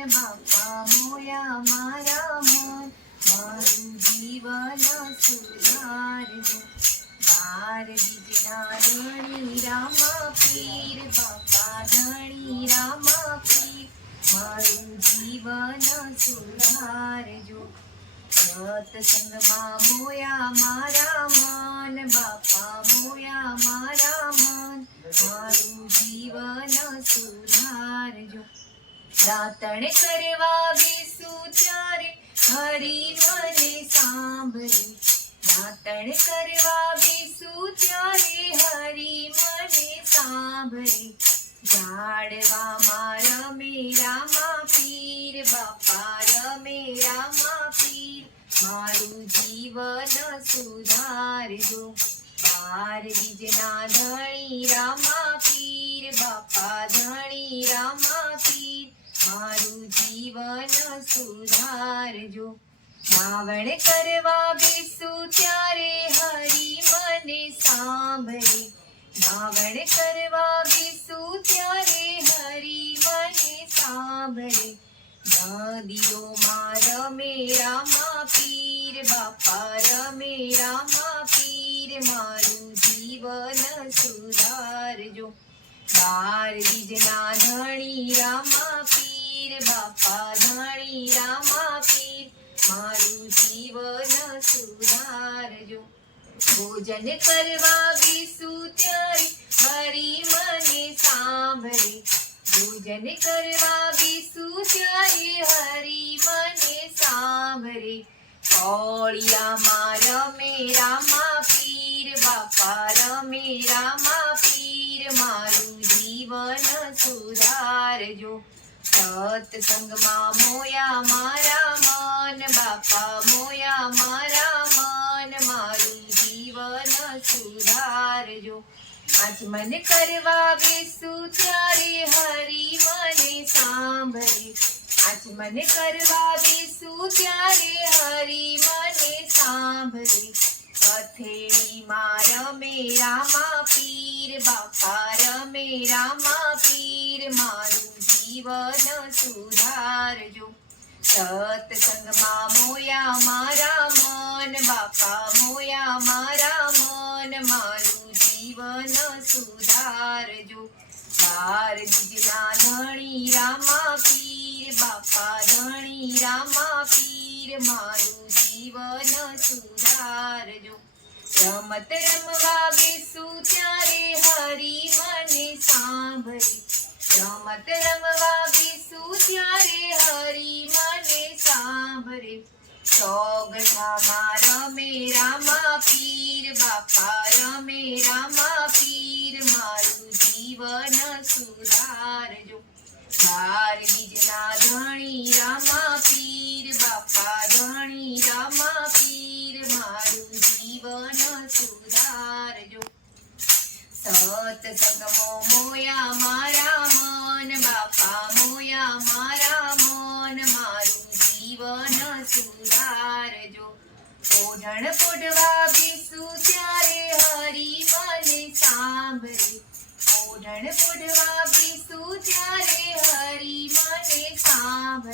ને બાપા મોયા મારા મન મારું જીવન સુધારજો. બાર બીજના ધણી રામા પીર, બાપા ધણી રામા પીર, મારું જીવન સુધારજો. સત્સંગમાં મોયા મારા મન, બાપા મોયા મારા મન, મારું દાતણ કરવા બેસું ત્યારે હરી મને સાંભળે. દાતણ કરવા બેસું ત્યારે હરી મને સાંભળે. ઝાડવા મારા મેરા પીર, બાપા મેરા પીર. મારું જીવન સુધારજો. બાર બીજના ધણી રામા સુધારજો નાવણ કરવા બેસું ત્યારે હરી મને સાંભળે. નાવણ કરવા બેસું ત્યારે હરી મને સાંભળે. નદીઓ માં રમે રામા પીર, બાપા રમે રામા પીર, મારું જીવન સુધારજો. બાર બીજના ધણી રામા પીર, બાપા ભોજન કરવા બેસું ત્યારે હરી મને સાંભળે. ભોજન કરવા બેસું ત્યારે હરી મને સાંભળે. કોળિયામાં રમે રામા પીર, બાપા રમે રામા પીર, મારું જીવન સુધારજો. સત્સંગમાં મોયા મારા મન, બાપા મોયા મારા મન, મારું જીવન આજ મન કરવા બેસુ ત્યારે હરી મને સાંભળે. મન કરવા બેસુ ત્યારે હરી મને સાંભળે. અથેળી માં રમે રામા પીર, બાપા રમે રામા પીર. મારું જીવન સુધારજો. સત્સંગમાં મોયા મારા મન, બાપા બાર બીજના ધણી રામા પીર બાપા ધણી રામા પીર, મારું જીવન સુધારજો. રમત રમવા બેસું ત્યારે હરી મને સાંભળી. રમત રમવા બેસું ત્યારે હરી મને સાંભળે. સોગઠામાં રમે રામા પીર બાપા રમે રામા પીર, મારું જીવન બાર બીજના ધણી રામા પીર, બાપા ધણી રામા પીર, મારું જીવન સુધારજો. સતસંગમો મોયા મારા મન, બાપા મોયા મારા મન, મારું જીવન સુધારજો. ઓઢણ પોઢવા બેસું ત્યારે હરી મને સાંભળે. ઓઢણ પોઢવા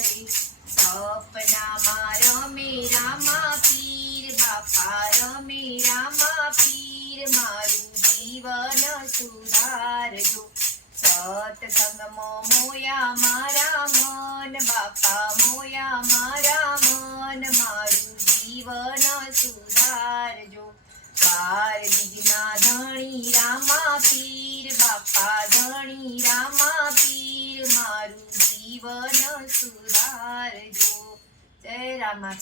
સાંભળે સપનામાં રમે રામા પીર બાપા રમે રામા પીર મારું જીવન સુધારજો. સત્સંગમાં મોયા મારા મન બાપા મોયા મારા મન મારું જીવન સુધારજો બીજના ધણી રામા પીર બાપા ધણી રામા પીર મારું જીવન સુધારજો. જય રામા